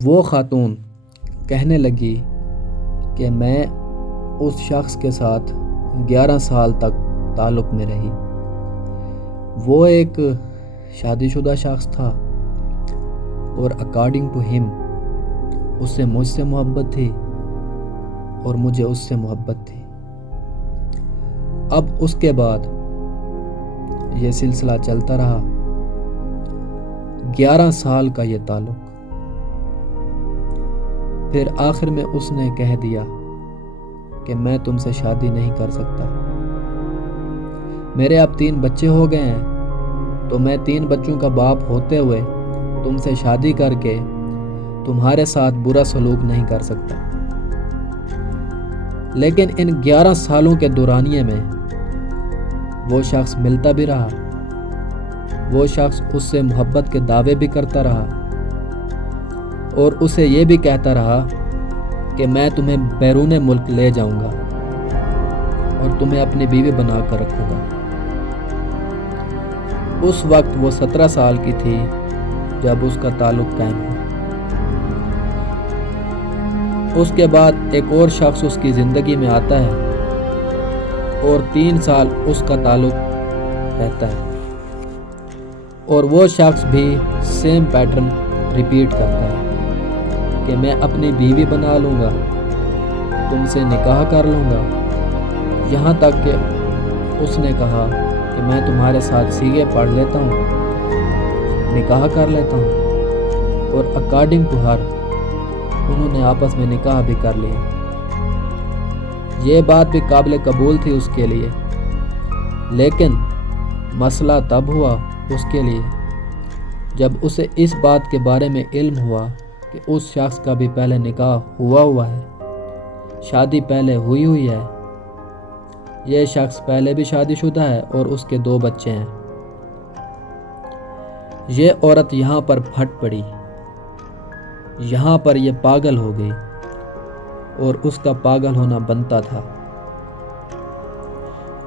وہ خاتون کہنے لگی کہ میں اس شخص کے ساتھ 11 سال تک تعلق میں رہی۔ وہ ایک شادی شدہ شخص تھا اور اکارڈنگ ٹو ہم اسے مجھ سے محبت تھی اور مجھے اس سے محبت تھی۔ اب اس کے بعد یہ سلسلہ چلتا رہا، 11 سال کا یہ تعلق۔ پھر آخر میں اس نے کہہ دیا کہ میں تم سے شادی نہیں کر سکتا، میرے اب 3 بچے ہو گئے ہیں، تو میں 3 بچوں کا باپ ہوتے ہوئے تم سے شادی کر کے تمہارے ساتھ برا سلوک نہیں کر سکتا۔ لیکن ان 11 سالوں کے دورانیے میں وہ شخص ملتا بھی رہا، وہ شخص اس سے محبت کے دعوے بھی کرتا رہا اور اسے یہ بھی کہتا رہا کہ میں تمہیں بیرون ملک لے جاؤں گا اور تمہیں اپنی بیوی بنا کر رکھوں گا۔ اس وقت وہ 17 سال کی تھی جب اس کا تعلق قائم ہوا۔ اس کے بعد ایک اور شخص اس کی زندگی میں آتا ہے اور 3 سال اس کا تعلق رہتا ہے، اور وہ شخص بھی سیم پیٹرن ریپیٹ کرتا ہے کہ میں اپنی بیوی بنا لوں گا، تم سے نکاح کر لوں گا، یہاں تک کہ اس نے کہا کہ میں تمہارے ساتھ سیگے پڑھ لیتا ہوں، نکاح کر لیتا ہوں، اور اکارڈنگ ٹو ہر انہوں نے آپس میں نکاح بھی کر لیا۔ یہ بات بھی قابل قبول تھی اس کے لیے، لیکن مسئلہ تب ہوا اس کے لیے جب اسے اس بات کے بارے میں علم ہوا کہ اس شخص کا بھی پہلے نکاح ہوا ہے، شادی پہلے ہوئی ہے، یہ شخص پہلے بھی شادی شدہ ہے اور اس کے 2 بچے ہیں۔ یہ عورت یہاں پر پھٹ پڑی، یہاں پر یہ پاگل ہو گئی، اور اس کا پاگل ہونا بنتا تھا۔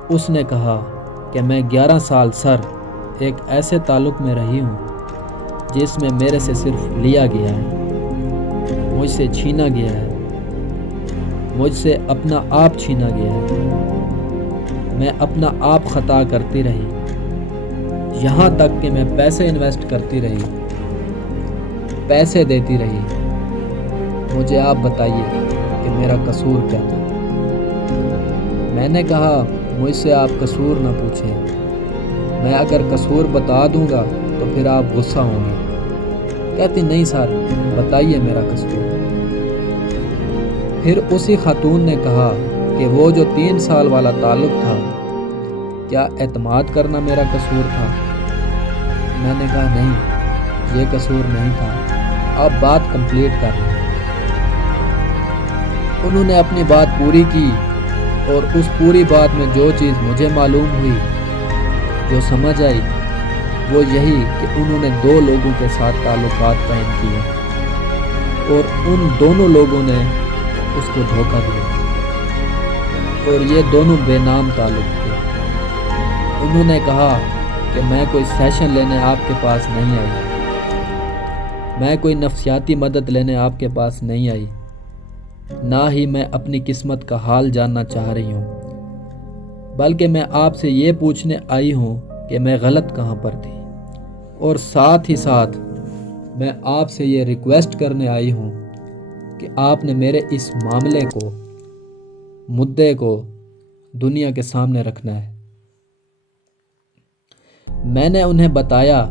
اس نے کہا کہ میں 11 سال سر ایک ایسے تعلق میں رہی ہوں جس میں میرے سے صرف لیا گیا ہے، مجھ سے چھینا گیا ہے، مجھ سے اپنا آپ چھینا گیا ہے، میں اپنا آپ خطا کرتی رہی، یہاں تک کہ میں پیسے انویسٹ کرتی رہی، پیسے دیتی رہی۔ مجھے آپ بتائیے کہ میرا قصور کیا تھا؟ میں نے کہا مجھ سے آپ قصور نہ پوچھیں، میں اگر قصور بتا دوں گا تو پھر آپ غصہ ہوں گے۔ کہتی نہیں سر، بتائیے میرا قصور۔ پھر اسی خاتون نے کہا کہ وہ جو 3 سال والا تعلق تھا، کیا اعتماد کرنا میرا قصور تھا؟ میں نے کہا نہیں، یہ قصور نہیں تھا، آپ بات کمپلیٹ کر لیں۔ انہوں نے اپنی بات پوری کی، اور اس پوری بات میں جو چیز مجھے معلوم ہوئی، جو سمجھ آئی، وہ یہی کہ انہوں نے 2 لوگوں کے ساتھ تعلقات قائم کیے اور ان دونوں لوگوں نے اس کو دھوکہ دیا، اور یہ دونوں بے نام تعلق تھے۔ انہوں نے کہا کہ میں کوئی سیشن لینے آپ کے پاس نہیں آئی، میں کوئی نفسیاتی مدد لینے آپ کے پاس نہیں آئی، نہ ہی میں اپنی قسمت کا حال جاننا چاہ رہی ہوں، بلکہ میں آپ سے یہ پوچھنے آئی ہوں کہ میں غلط کہاں پر تھی، اور ساتھ ہی ساتھ میں آپ سے یہ ریکویسٹ کرنے آئی ہوں کہ آپ نے میرے اس معاملے کو، مدعے کو دنیا کے سامنے رکھنا ہے۔ میں نے انہیں بتایا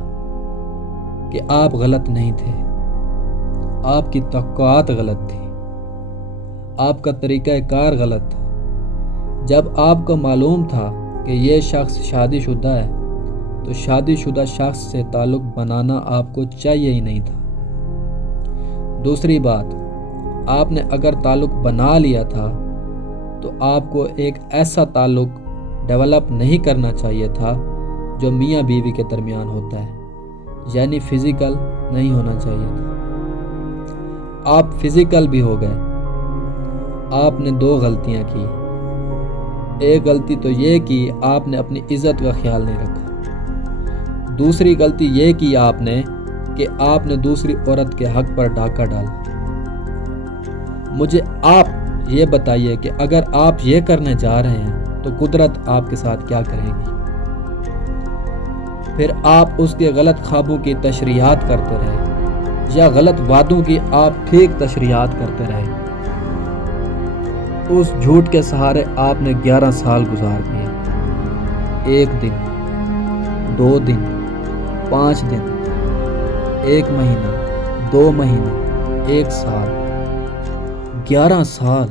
کہ آپ غلط نہیں تھے، آپ کی توقعات غلط تھی، آپ کا طریقہ کار غلط تھا۔ جب آپ کو معلوم تھا کہ یہ شخص شادی شدہ ہے تو شادی شدہ شخص سے تعلق بنانا آپ کو چاہیے ہی نہیں تھا۔ دوسری بات، آپ نے اگر تعلق بنا لیا تھا تو آپ کو ایک ایسا تعلق ڈیولپ نہیں کرنا چاہیے تھا جو میاں بیوی کے درمیان ہوتا ہے، یعنی فزیکل نہیں ہونا چاہیے تھا۔ آپ فزیکل بھی ہو گئے۔ آپ نے 2 غلطیاں کی۔ ایک غلطی تو یہ کی آپ نے اپنی عزت کا خیال نہیں رکھا، دوسری غلطی یہ کی آپ نے کہ آپ نے دوسری عورت کے حق پر ڈاکہ ڈالا۔ مجھے آپ یہ بتائیے کہ اگر آپ یہ کرنے جا رہے ہیں تو قدرت آپ کے ساتھ کیا کرے گی؟ پھر آپ اس کے غلط خوابوں کی تشریحات کرتے رہے یا غلط وعدوں کی آپ ٹھیک تشریحات کرتے رہے۔ اس جھوٹ کے سہارے آپ نے 11 سال گزار دیے۔ 1 دن، 2 دن، 5 دن، 1 مہینہ، 2 مہینے، 1 سال، 11 سال۔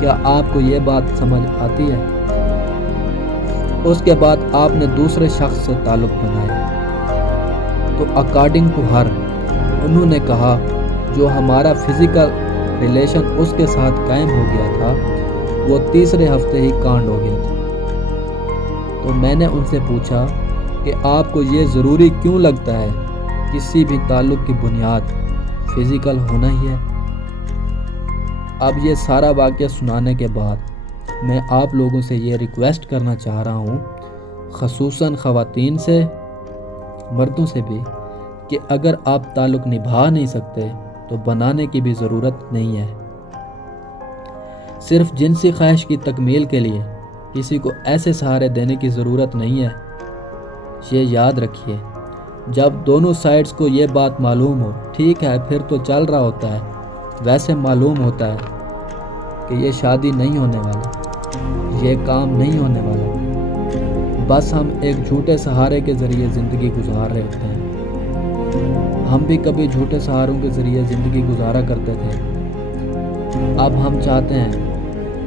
کیا آپ کو یہ بات سمجھ آتی ہے؟ اس کے بعد آپ نے دوسرے شخص سے تعلق بنایا تو اکارڈنگ ٹو ہر انہوں نے کہا جو ہمارا فزیکل ریلیشن اس کے ساتھ قائم ہو گیا تھا وہ تیسرے ہفتے ہی کانڈ ہو گیا تھا۔ تو میں نے ان سے پوچھا کہ آپ کو یہ ضروری کیوں لگتا ہے کسی بھی تعلق کی بنیاد فزیکل ہونا ہی ہے؟ اب یہ سارا واقعہ سنانے کے بعد میں آپ لوگوں سے یہ ریکویسٹ کرنا چاہ رہا ہوں، خصوصاً خواتین سے، مردوں سے بھی، کہ اگر آپ تعلق نبھا نہیں سکتے تو بنانے کی بھی ضرورت نہیں ہے۔ صرف جنسی خواہش کی تکمیل کے لیے کسی کو ایسے سہارے دینے کی ضرورت نہیں ہے۔ یہ یاد رکھیے، جب دونوں سائڈز کو یہ بات معلوم ہو، ٹھیک ہے پھر تو چل رہا ہوتا ہے، ویسے معلوم ہوتا ہے کہ یہ شادی نہیں ہونے والی، یہ کام نہیں ہونے والا، بس ہم ایک جھوٹے سہارے کے ذریعے زندگی گزار رہے ہوتے ہیں۔ ہم بھی کبھی جھوٹے سہاروں کے ذریعے زندگی گزارا کرتے تھے۔ اب ہم چاہتے ہیں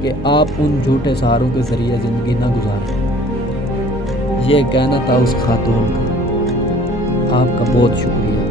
کہ آپ ان جھوٹے سہاروں کے ذریعے زندگی نہ گزاریں۔ یہ کہنا تھا اس خاتون کا۔ آپ کا بہت شکریہ۔